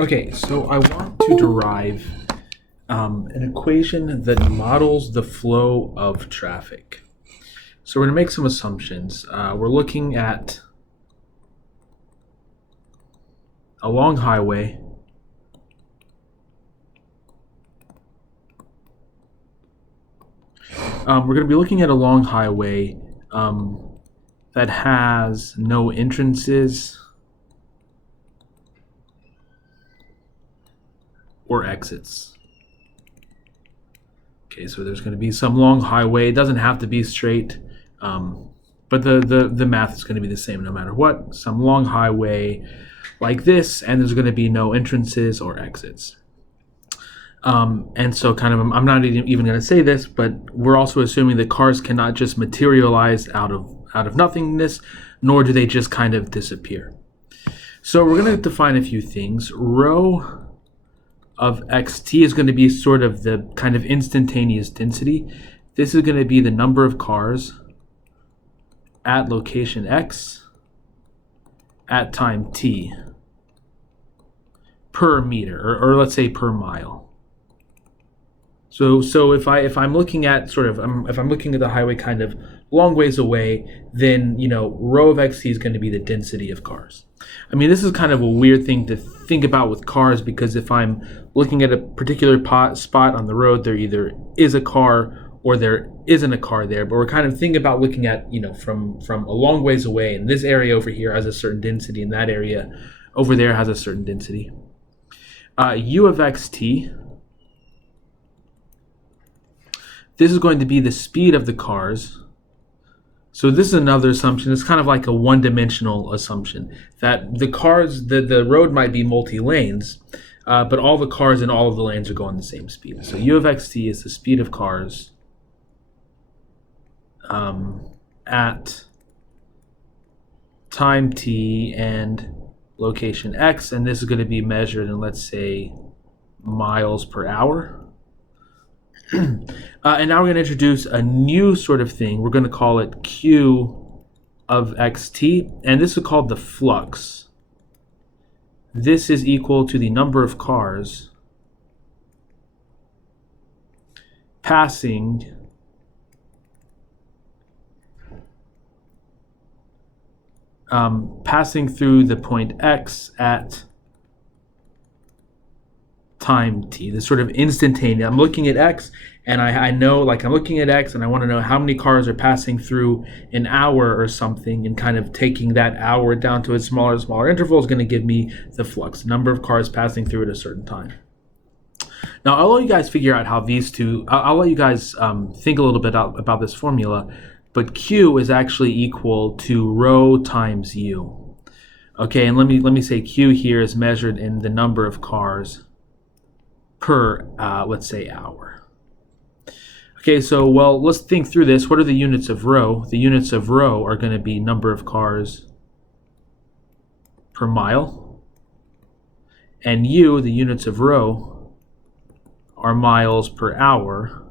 Okay, so I want to derive an equation that models the flow of traffic. So we're going to make some assumptions. We're looking at a long highway. We're going to be looking at a long highway that has no entrances or exits. Okay, so there's going to be some long highway. It doesn't have to be straight, but the math is going to be the same no matter what. Some long highway like this, and there's going to be no entrances or exits. And so kind of, I'm not even going to say this, but we're also assuming that cars cannot just materialize out of nothingness, nor do they just kind of disappear. So we're going to define a few things. Rho of xt is going to be sort of the kind of instantaneous density. This is going to be the number of cars at location x at time t per meter, or let's say per mile. So if I'm looking at if I'm looking at the highway kind of long ways away, then rho of xt is going to be the density of cars. I mean, this is kind of a weird thing to think about with cars, because if I'm looking at a particular spot on the road, there either is a car or there isn't a car there. But we're kind of thinking about looking at from a long ways away, and this area over here has a certain density, and that area over there has a certain density. U of xt. This is going to be the speed of the cars. So this is another assumption. It's kind of like a one-dimensional assumption that the road might be multi-lanes, but all the cars in all of the lanes are going the same speed. So U of xt is the speed of cars at time t and location x, and this is going to be measured in, let's say, miles per hour. And now we're going to introduce a new sort of thing. We're going to call it Q of xt, and this is called the flux. This is equal to the number of cars passing through the point x at time t. This sort of instantaneous. I'm looking at x, and I know, like, I'm looking at x, and I want to know how many cars are passing through an hour or something, and kind of taking that hour down to a smaller interval is going to give me the flux, the number of cars passing through at a certain time. Now, I'll let you guys figure out how these two. I'll let you guys think a little bit about this formula, but Q is actually equal to rho times U. Okay, and let me say Q here is measured in the number of cars per, let's say, hour. Okay, so, well, let's think through this. What are the units of rho? The units of rho are going to be number of cars per mile. And U, the units of rho, are miles per hour.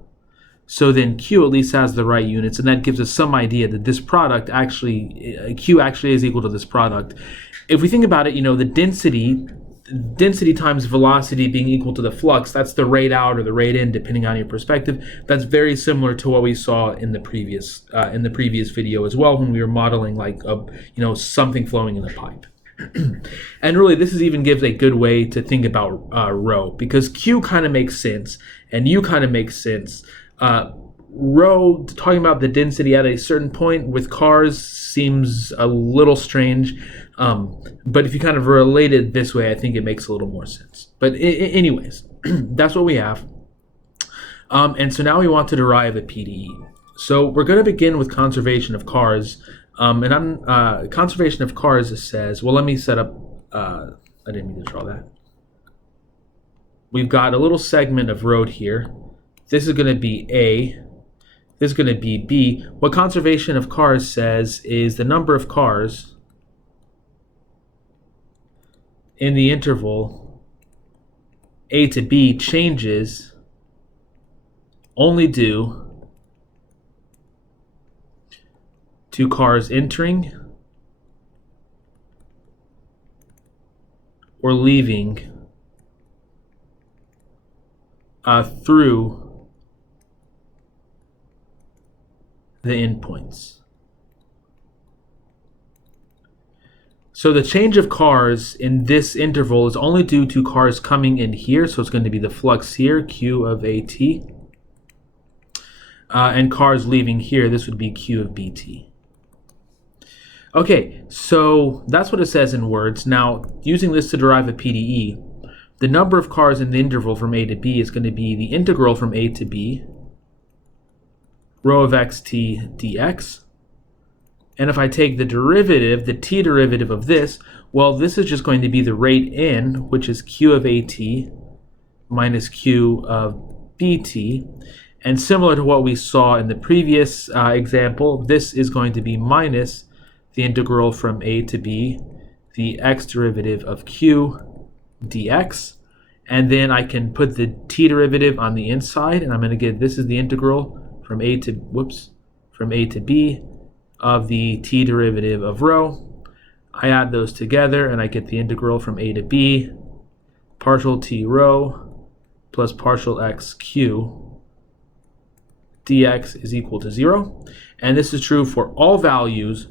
So then Q at least has the right units, and that gives us some idea that this product actually, Q actually is equal to this product. If we think about it, the density times velocity being equal to the flux, that's the rate out or the rate in, depending on your perspective. That's very similar to what we saw in the previous video as well, when we were modeling like something flowing in a pipe. And really, this even gives a good way to think about rho, because Q kind of makes sense and U kind of makes sense. Rho, talking about the density at a certain point with cars, seems a little strange. But if you kind of relate it this way, I think it makes a little more sense. But anyways, that's what we have. And so now we want to derive a PDE. So we're going to begin with conservation of cars. Conservation of cars says, well, let me set up, I didn't mean to draw that. We've got a little segment of road here. This is going to be A. This is going to be B. What conservation of cars says is the number of cars in the interval A to B changes only due to cars entering or leaving through the endpoints. So the change of cars in this interval is only due to cars coming in here, so it's going to be the flux here, Q of AT, and cars leaving here, this would be Q of BT. Okay, so that's what it says in words. Now, using this to derive a PDE, the number of cars in the interval from A to B is going to be the integral from A to B, rho of xt dx. And if I take the derivative, the t derivative of this, well, this is just going to be the rate in, which is Q of AT minus Q of BT. And similar to what we saw in the previous example, this is going to be minus the integral from A to B, the x derivative of Q dx. And then I can put the t derivative on the inside, and I'm going to get, this is the integral from A to, from A to B, of the t derivative of rho. I add those together and I get the integral from A to B, partial t rho plus partial x q dx is equal to 0. And this is true for all values.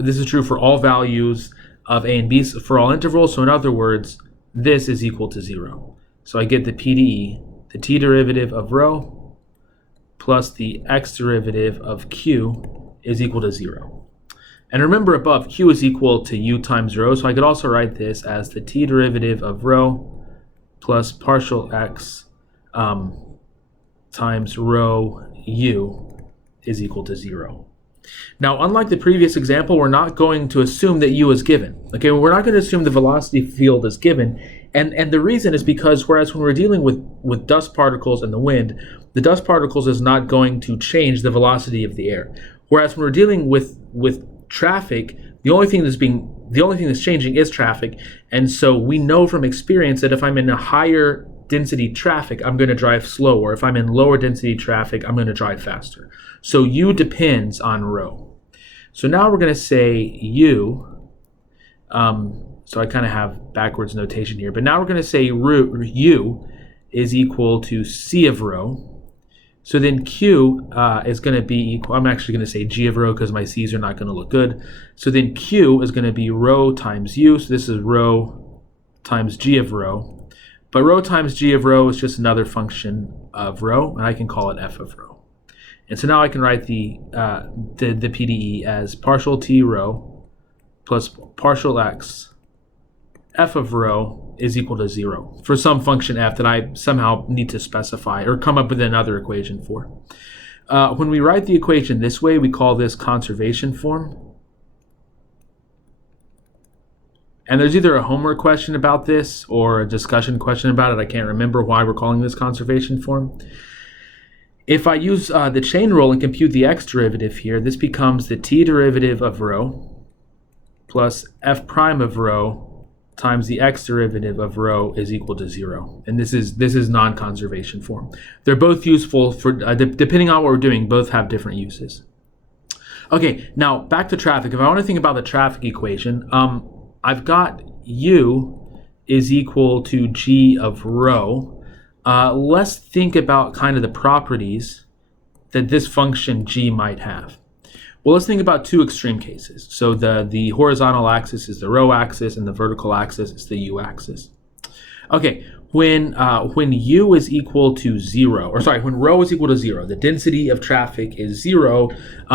This is true for all values of a and b for all intervals. So in other words, this is equal to 0. So I get the PDE, the t derivative of rho plus the x derivative of q is equal to 0. And remember above, q is equal to u times rho, so I could also write this as the t derivative of rho plus partial x times rho u is equal to 0. Now, unlike the previous example, we're not going to assume that u is given. Okay, we're not going to assume the velocity field is given, and the reason is because whereas when we're dealing with dust particles and the wind, the dust particles is not going to change the velocity of the air. Whereas when we're dealing with traffic, the only thing that's changing is traffic, and so we know from experience that if I'm in a higher density traffic, I'm going to drive slower. If I'm in lower density traffic, I'm going to drive faster. So U depends on rho. So now we're going to say U. So I kind of have backwards notation here, but now we're going to say U is equal to C of rho. So then Q is going to be equal, I'm actually going to say G of rho because my C's are not going to look good. So then Q is going to be rho times U. So this is rho times G of rho. But rho times G of rho is just another function of rho, and I can call it F of rho. And so now I can write the PDE as partial T rho plus partial X F of rho is equal to 0 for some function f that I somehow need to specify or come up with another equation for. When we write the equation this way, we call this conservation form. And there's either a homework question about this or a discussion question about it. I can't remember why we're calling this conservation form. If I use the chain rule and compute the x derivative here, this becomes the t derivative of rho plus f prime of rho times the x derivative of rho is equal to 0. And this is non-conservation form. They're both useful for, depending on what we're doing, both have different uses. Okay, now back to traffic. If I want to think about the traffic equation, I've got U is equal to G of rho. Let's think about kind of the properties that this function G might have. Well, let's think about two extreme cases. So the horizontal axis is the rho axis and the vertical axis is the U axis. Okay, when U is equal to 0, or sorry, when rho is equal to 0, the density of traffic is 0,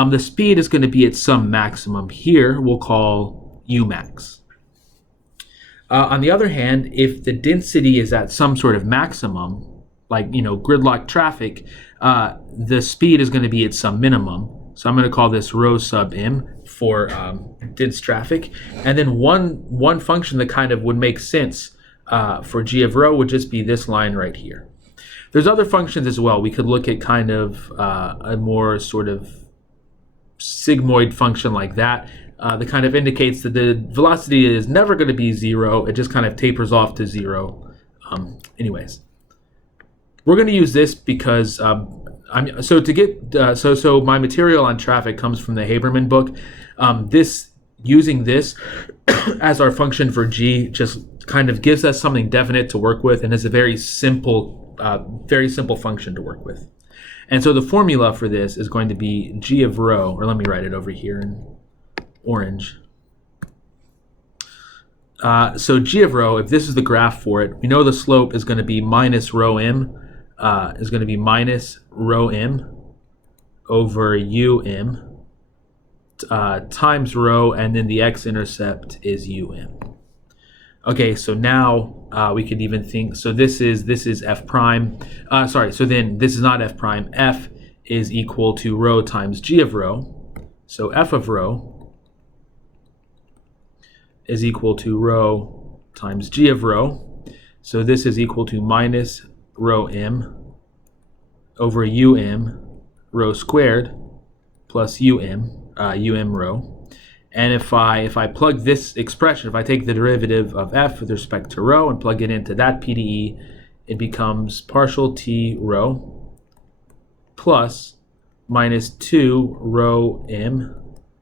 the speed is going to be at some maximum. Here we'll call U max. On the other hand, if the density is at some sort of maximum, like gridlock traffic, the speed is going to be at some minimum. So I'm going to call this rho sub m for dense traffic. And then one function that kind of would make sense for G of rho would just be this line right here. There's other functions as well. We could look at kind of a more sort of sigmoid function like that. That kind of indicates that the velocity is never going to be 0. It just kind of tapers off to 0. Anyways, we're going to use this because so my material on traffic comes from the Haberman book. Using this as our function for G just kind of gives us something definite to work with and is a very simple very simple function to work with. And so the formula for this is going to be g of rho, or let me write it over here in orange. So g of rho, if this is the graph for it, we know the slope is going to be minus rho m, is going to be minus rho m over um times rho, and then the x-intercept is um. Okay, so now we could even think, so this is f prime, sorry, so then this is not f prime, f is equal to rho times g of rho, so f of rho is equal to rho times g of rho, so this is equal to minus rho m over rho squared plus um rho. And if I plug this expression, if I take the derivative of f with respect to rho and plug it into that PDE, it becomes partial t rho plus minus 2 rho m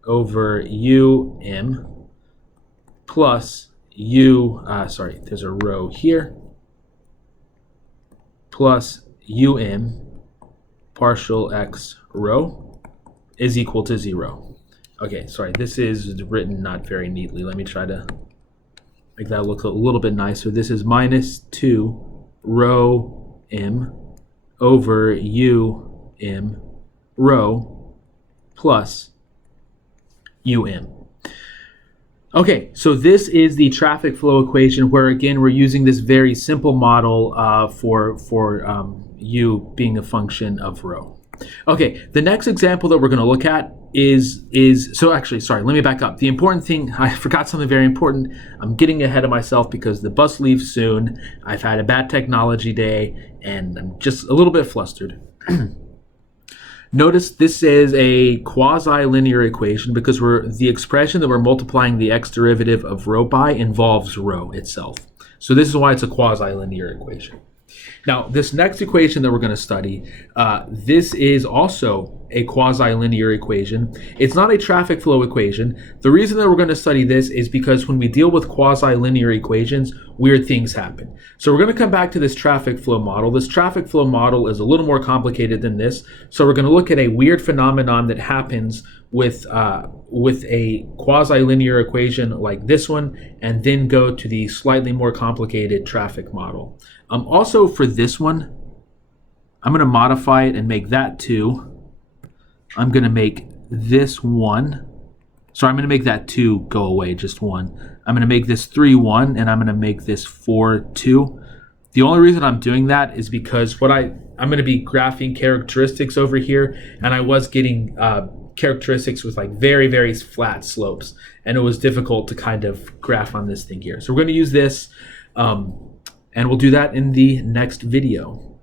over plus there's a rho here, plus partial x rho is equal to 0. Okay, sorry, this is written not very neatly. Let me try to make that look a little bit nicer. This is minus 2 rho m over rho plus Okay, so this is the traffic flow equation where, again, we're using this very simple model for u being a function of rho. Okay, the next example that we're going to look at so actually, sorry, let me back up. The important thing, I forgot something very important. I'm getting ahead of myself because the bus leaves soon. I've had a bad technology day, and I'm just a little bit flustered. Notice this is a quasi-linear equation because the expression that we're multiplying the x derivative of rho by involves rho itself. So this is why it's a quasi-linear equation. Now, this next equation that we're going to study, this is also a quasi-linear equation. It's not a traffic flow equation. The reason that we're going to study this is because when we deal with quasi-linear equations, weird things happen. So we're going to come back to this traffic flow model. This traffic flow model is a little more complicated than this. So we're going to look at a weird phenomenon that happens with a quasi-linear equation like this one, and then go to the slightly more complicated traffic model. Also for this one, I'm going to modify it and make that 2. I'm going to make this 1. Sorry, I'm going to make that 2 go away, just 1. I'm going to make this 3, 1, and I'm going to make this 4, 2. The only reason I'm doing that is because I'm going to be graphing characteristics over here, and I was getting characteristics with like very, very flat slopes, and it was difficult to kind of graph on this thing here. So we're going to use this, and we'll do that in the next video.